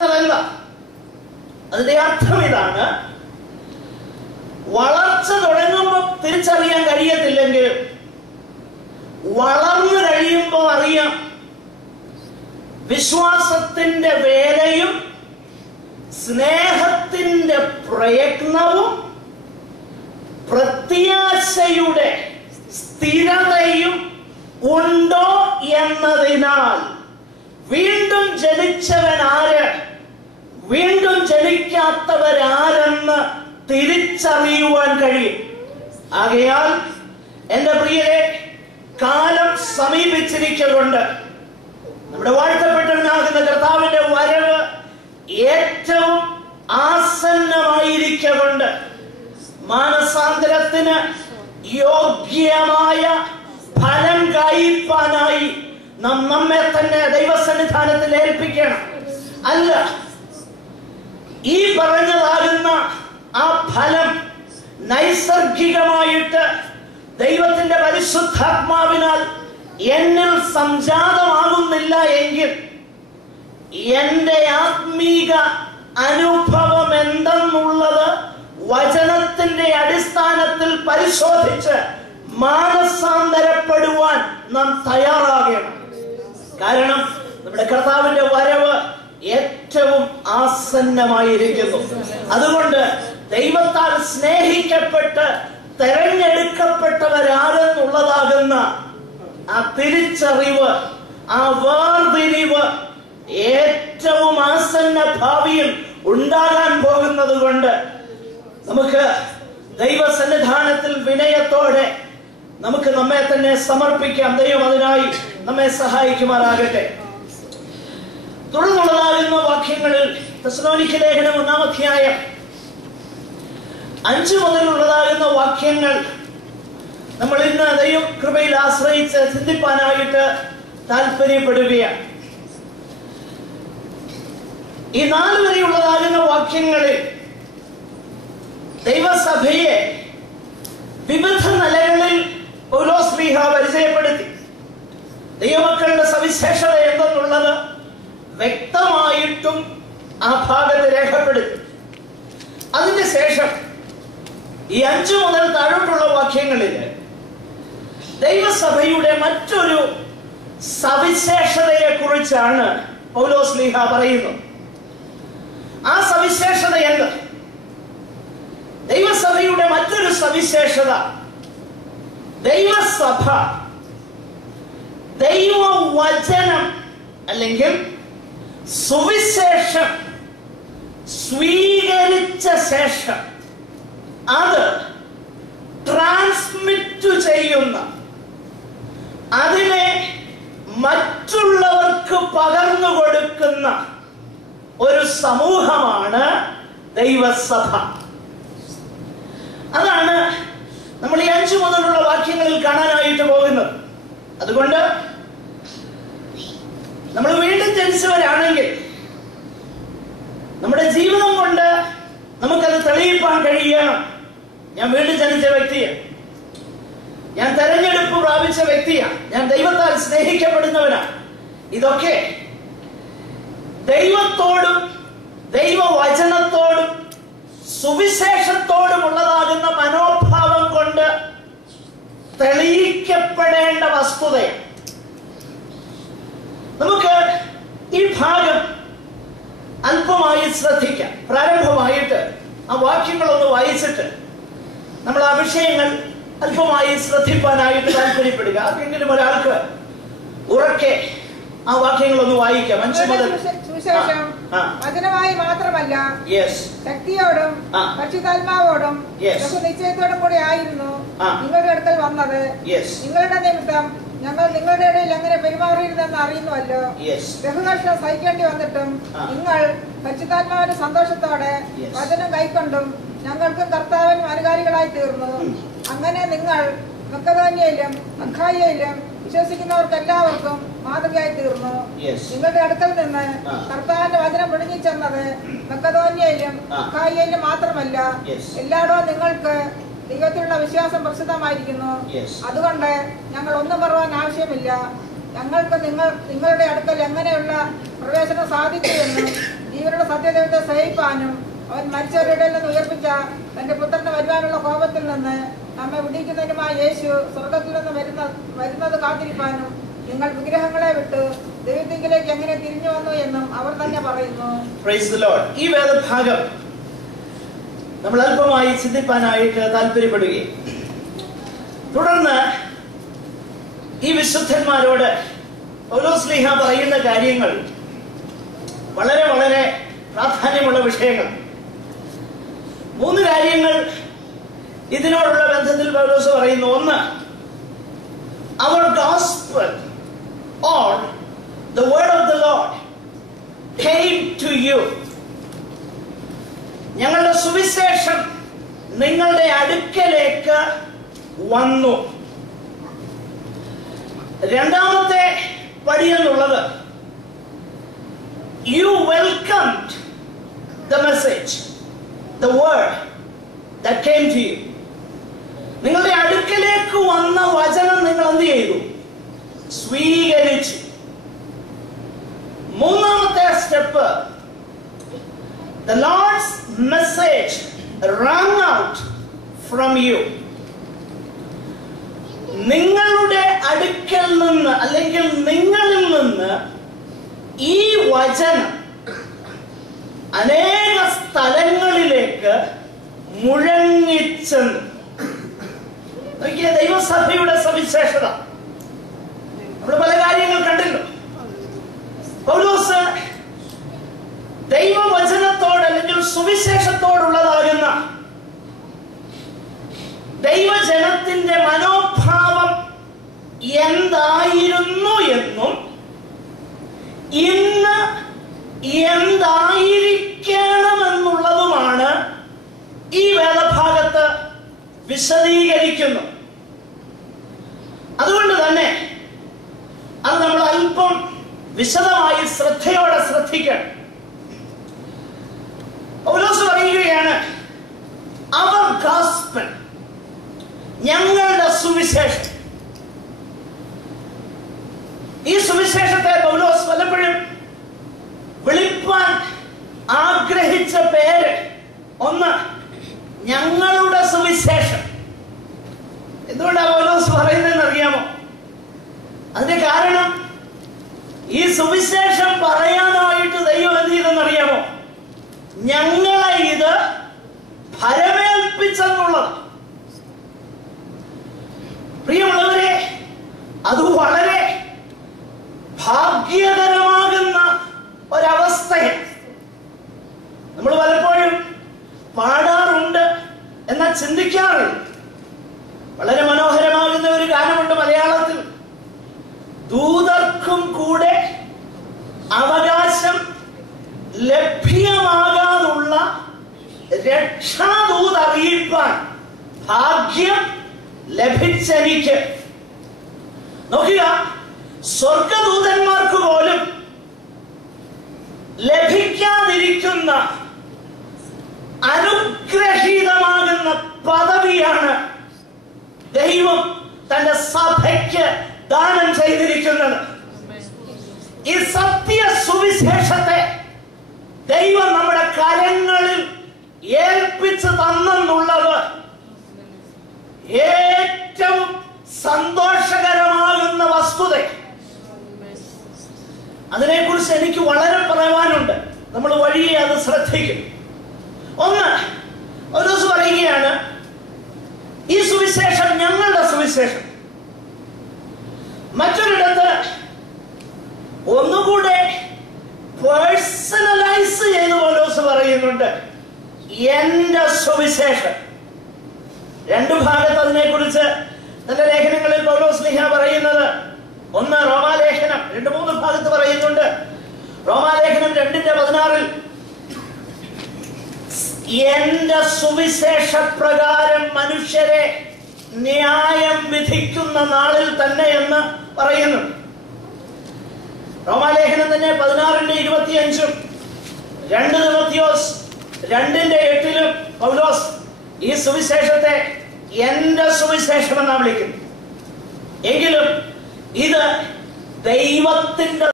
അതിന്റെ അർത്ഥം ഇതാണ്, വളർച്ച തുടങ്ങുമ്പോൾ തിരിച്ചറിയാൻ കഴിയത്തില്ലെങ്കിൽ വളർന്നു കഴിയുമ്പോൾ അറിയാം. വിശ്വാസത്തിന്റെ വേലയും സ്നേഹത്തിന്റെ പ്രയത്നവും പ്രത്യാശയുടെ സ്ഥിരതയും ഉണ്ടോ എന്നതിനാൽ വീണ്ടും ജനിച്ചവൻ ആര്, വീണ്ടും ജനിക്കാത്തവരാരെന്ന് തിരിച്ചറിയുവാൻ കഴിയും. ആകയാൽ എന്റെ പ്രിയരെ, കാലം സമീപിച്ചിരിക്കൊണ്ട് നമ്മുടെ വാഴ്ത്തപ്പെട്ടവനാകുന്ന കർത്താവിന്റെ വരവ് ഏറ്റവും ആസന്നമായിരിക്കൊണ്ട് മാനസാന്തരത്തിന് യോഗ്യമായ ഫലം കായ്പാനായി നാം നമ്മെ തന്നെ ദൈവസന്നിധാനത്തിൽ ഏൽപ്പിക്കണം. അല്ല, ഈ പറഞ്ഞതാകുന്ന ആ ഫലം നൈസർഗികമായിട്ട് ദൈവത്തിന്റെ പരിശുദ്ധാത്മാവിനാൽ എന്നിൽ സംജാതമാകുന്നില്ല എങ്കിൽ എന്റെ ആത്മീക അനുഭവം എന്തെന്നുള്ളത് വചനത്തിന്റെ അടിസ്ഥാനത്തിൽ പരിശോധിച്ച് മാനസാന്തരപ്പെടുവാൻ നാം തയ്യാറാകണം. കാരണം നമ്മുടെ കർത്താവിന്റെ വരവ് ഏറ്റവും ആസന്നമായിരിക്കുന്നു. അതുകൊണ്ട് ദൈവത്താൽ സ്നേഹിക്കപ്പെട്ട് തെരഞ്ഞെടുക്കപ്പെട്ടവരാരെന്നുള്ളതാകുന്ന ആ തിരിച്ചറിവ്, ആ വേർതിരിവ് ഏറ്റവും ആസന്ന ഭാവിയിൽ ഉണ്ടാകാൻ പോകുന്നത് കൊണ്ട് നമുക്ക് ദൈവസന്നിധാനത്തിൽ വിനയത്തോടെ നമുക്ക് നമ്മെ തന്നെ സമർപ്പിക്കാം. ദൈവം അതിനായി നമ്മെ സഹായിക്കുമാറാകട്ടെ. തുടർന്നുള്ളതാകുന്ന വാക്യങ്ങളിൽ തെസ്സലോനിക്ക ലേഖനം 1-ാം അധ്യായം 5 മുതലുള്ളതാകുന്ന വാക്യങ്ങൾ നമ്മൾ ഇന്ന് ദൈവ കൃപയിൽ ആശ്രയിച്ച് ചിന്തിപ്പാനായിട്ട് താല്പര്യപ്പെടുകയാണ്. ഈ 4 വരെയുള്ളതാകുന്ന വാക്യങ്ങളിൽ ദൈവസഭയെ വിവിധ നിലകളിൽ പൗലോസ്ലീഹ പരിചയപ്പെടുത്തി. ദൈവമക്കളുടെ സവിശേഷത എന്തെന്നുള്ളത് വ്യക്തമായിട്ടും ആ ഭാഗത്ത് രേഖപ്പെടുത്തി. അതിന്റെ ശേഷം ഈ 5 മുതൽ താഴോട്ടുള്ള വാക്യങ്ങളിൽ ദൈവസഭയുടെ മറ്റൊരു സവിശേഷതയെ കുറിച്ചാണ് പൗലോസ്ലീഹ പറയുന്നത്. ആ സവിശേഷത എന്ത്? ദൈവസഭയുടെ മറ്റൊരു സവിശേഷത, ദൈവസഭ ദൈവവചനം അല്ലെങ്കിൽ സുവിശേഷം സ്വീകരിച്ച ശേഷം അത് ട്രാൻസ്മിറ്റ് ചെയ്യുന്ന, അതിനെ മറ്റുള്ളവർക്ക് പകർന്നു കൊടുക്കുന്ന ഒരു സമൂഹമാണ് ദൈവസഭ. അതാണ് നമ്മൾ ഈ 5 മുതലുള്ള വാക്യങ്ങളിൽ കാണാനായിട്ട് പോകുന്നത്. അതുകൊണ്ട് നമ്മൾ വീണ്ടും ജനിച്ചവരാണെങ്കിൽ നമ്മുടെ ജീവിതം കൊണ്ട് നമുക്കത് തെളിയിപ്പാൻ കഴിയണം. ഞാൻ വീണ്ടും ജനിച്ച വ്യക്തിയാണ്, ഞാൻ തെരഞ്ഞെടുപ്പ് പ്രാപിച്ച വ്യക്തിയാണ്, ഞാൻ ദൈവത്താൽ സ്നേഹിക്കപ്പെടുന്നവനാണ്. ഇതൊക്കെ ദൈവത്തോടും ദൈവവചനത്തോടും സുവിശേഷത്തോടുമുള്ളതാകുന്ന മനോഭാവം കൊണ്ട് തെളിയിക്കപ്പെടേണ്ട വസ്തുതയാണ്. നമുക്ക് ഈ ഭാഗം അല്പമായി ശ്രദ്ധിക്കാം. പ്രാരംഭമായിട്ട് ആ വാക്യങ്ങളൊന്ന് വായിച്ചിട്ട് നമ്മൾ ആ വിഷയങ്ങൾ അല്പമായി ശ്രദ്ധിപ്പാനായിട്ട് താല്പര്യപ്പെടുക. ആർക്കെങ്കിലും ഒരാൾക്ക് ഉറക്കെ ആ വാക്യങ്ങളൊന്ന് വായിക്കാം. 5 മുതൽ. വചനമായി മാത്രമല്ല ശക്തിയോടും പരിശുദ്ധാത്മാവോടും നിശ്ചയത്തോടും കൂടെ ആയിരുന്നു നിങ്ങളുടെ അടുക്കൽ വന്നത്. നിങ്ങളുടെ നിമിത്തം ഞങ്ങൾ നിങ്ങളുടെ ഇടയിൽ എങ്ങനെ പെരുമാറിയിരുന്നെന്ന് അറിയുന്നുവല്ലോ. ബഹുകഷ്ടം സഹിക്കേണ്ടി വന്നിട്ടും നിങ്ങൾ പരിശുദ്ധാത്മാവിന്റെ സന്തോഷത്തോടെ വചനം കൈക്കൊണ്ടും ഞങ്ങൾക്കും കർത്താവിനും അനുകാരികളായി തീർന്നു. അങ്ങനെ നിങ്ങൾ മക്കെദോന്യയിലും അഖായയിലും വിശ്വസിക്കുന്നവർക്ക് എല്ലാവർക്കും മാതൃകയായി തീർന്നു. നിങ്ങളുടെ അടുക്കൽ നിന്ന് കർത്താവിന്റെ വചനം വിടുങ്ങി ചെന്നത് മക്കെദോന്യയിലും അഖായയിലും മാത്രമല്ല, എല്ലായിടവും നിങ്ങൾക്ക് ദൈവത്തിലുള്ള വിശ്വാസം പ്രസിദ്ധമായിരിക്കുന്നു. അതുകൊണ്ട് ഞങ്ങൾ ഒന്നും പറയാൻ ആവശ്യമില്ല. ഞങ്ങൾക്ക് നിങ്ങളുടെ അടുക്കൽ എങ്ങനെയുള്ള പ്രവേശനം സാധിച്ചു എന്നും ജീവനുള്ള സത്യദൈവത്തെ സഹിപ്പാനും അവൻ മരിച്ചവരുടെ നിന്ന് ഉയർപ്പിച്ച തന്റെ പുത്രന് വരുവാനുള്ള കോപത്തിൽ നിന്ന് നമ്മെ വിടിക്കുന്നതിനുമായ യേശു സ്വർഗത്തിൽ നിന്ന് വരുന്നത് കാത്തിരിപ്പാനും നിങ്ങൾ വിഗ്രഹങ്ങളെ വിട്ട് ദൈവത്തിങ്കിലേക്ക് എങ്ങനെ തിരിഞ്ഞു വന്നു എന്നും അവർ തന്നെ പറയുന്നു. Praise the Lord. ഈ വേദഭാഗം നമ്മൾ അല്പമായി ചിന്തിപ്പാനായിട്ട് താല്പര്യപ്പെടുകയും തുടർന്ന് ഈ വിശുദ്ധന്മാരോട് പൗലോസ്ലീഹ പറയുന്ന കാര്യങ്ങൾ വളരെ വളരെ പ്രാധാന്യമുള്ള വിഷയങ്ങൾ. 3 കാര്യങ്ങൾ ഇതിനോടുള്ള ബന്ധത്തിൽ പൗലോസ് പറയുന്നു. ഒന്ന്, our gospel or the word of the Lord came to you. ഞങ്ങളുടെ സുവിശേഷം നിങ്ങളുടെ അടുക്കലേക്ക് വന്നു. രണ്ടാമത്തെ പടി എന്നുള്ളത്, you welcomed the message, the word that came to you. നിങ്ങളുടെ അടുക്കലേക്ക് വന്ന വചനം നിങ്ങൾ എന്ത് ചെയ്തു? സ്വീകരിച്ചു. മൂന്നാമത്തെ step, the Lord's message rang out from you. നിങ്ങളുടെ അടുക്കൽ നിന്ന് അല്ലെങ്കിൽ നിങ്ങളിൽ നിന്ന് ഈ വചനം അനേക സ്ഥലങ്ങളിലേക്ക് മുഴങ്ങിച്ചെന്നു. നോക്കിയ ദൈവസഭയുടെ സവിശേഷത നമ്മൾ പല കാര്യങ്ങൾ കണ്ടല്ലോ. പൗലോസ് ദൈവവചനത്തോട് അല്ലെങ്കിൽ സുവിശേഷത്തോടുള്ളതാകുന്ന ദൈവജനത്തിന്റെ മനോഭാവം എന്തായിരുന്നു എന്നും ഇന്ന് എന്തായിരിക്കണമെന്നുള്ളതുമാണ് ഈ വേദഭാഗത്ത് വിശദീകരിക്കുന്നു. അതുകൊണ്ട് തന്നെ അത് നമ്മൾ അല്പം വിശദമായി ശ്രദ്ധയോടെ ശ്രദ്ധിക്കണം. പൗലോസ് പറയുകയാണ്, അവർ ഗോസ്പൽ, ഞങ്ങളുടെ സുവിശേഷം. ഈ സുവിശേഷത്തെ പൗലോസ് പലപ്പോഴും വിളിപ്പാൻ ആഗ്രഹിച്ച പേര്, ഒന്ന്, ഞങ്ങളുടെ സുവിശേഷം. എന്തുകൊണ്ടാണ് പൗലോസ് പറയുന്നതെന്ന് അറിയാമോ? അതിന്റെ കാരണം, ഈ സുവിശേഷം പറയാനായിട്ട് ദൈവം എന്ത് ചെയ്തെന്നറിയാമോ? ഞങ്ങളെ ഇത് ഭരമേൽപ്പിച്ചെന്നുള്ളത്. പ്രിയമുള്ളവരെ, അത് വളരെ ഭാഗ്യകരമാകുന്ന ഒരവസ്ഥയാണ്. നമ്മൾ പലപ്പോഴും പാടാറുണ്ട് എന്നാൽ ചിന്തിക്കാറില്ല. വളരെ മനോഹരമാകുന്ന ഒരു ഗാനമുണ്ട് മലയാളത്തിൽ, ദൂതർക്കും കൂടെ അവകാശം ലഭ്യമാകാനുള്ള രക്ഷാദൂത് അറിയിപ്പാൻ ഭാഗ്യം ലഭിച്ചെനിക്ക്. നോക്കുക, സ്വർഗദൂതന്മാർക്ക് പോലും ലഭിക്കാതിരിക്കുന്ന അനുഗ്രഹീതമാകുന്ന പദവിയാണ് ദൈവം തന്റെ സഭയ്ക്ക് ദാനം ചെയ്തിരിക്കുന്നത്. ഈ സത്യ സുവിശേഷത്തെ ദൈവം നമ്മുടെ കരങ്ങളിൽ ഏൽപ്പിച്ചു തന്നെന്നുള്ളത് ഏറ്റവും സന്തോഷകരമാകുന്ന വസ്തുത. അതിനെക്കുറിച്ച് എനിക്ക് വളരെ പറയാനുണ്ട്. നമ്മൾ വഴിയെ അത് ശ്രദ്ധിക്കും. ഒന്ന്, ഒരു ദിവസം പറയുകയാണ്, ഈ സുവിശേഷം ഞങ്ങളുടെ സുവിശേഷം. മറ്റൊരിടത്ത് ഒന്നുകൂടെ പേഴ്സണലൈസ് ചെയ്ത് പൗലോസ് പറയുന്നുണ്ട്, എന്റെ സുവിശേഷം. രണ്ടു ഭാഗത്ത് അതിനെക്കുറിച്ച് തന്റെ ലേഖനങ്ങളിൽ പൗലോസ്ലീഹ പറയുന്നത്, ഒന്ന് റോമാലേഖനം 2-3 ഭാഗത്ത് പറയുന്നുണ്ട്. റോമാലേഖനം 2:16 എന്റെ സുവിശേഷ പ്രകാരം മനുഷ്യരെ ന്യായം വിധിക്കുന്ന നാളിൽ തന്നെ എന്ന് പറയുന്നു. റോമാലേഖനം തന്നെ 16:25 2 തിമോത്തിയോസ് 2:8 പൗലോസ് ഈ സുവിശേഷത്തെ എന്റെ സുവിശേഷം എന്നാണ് വിളിക്കുന്നത്. എങ്കിലും ഇത് ദൈവത്തിന്റെ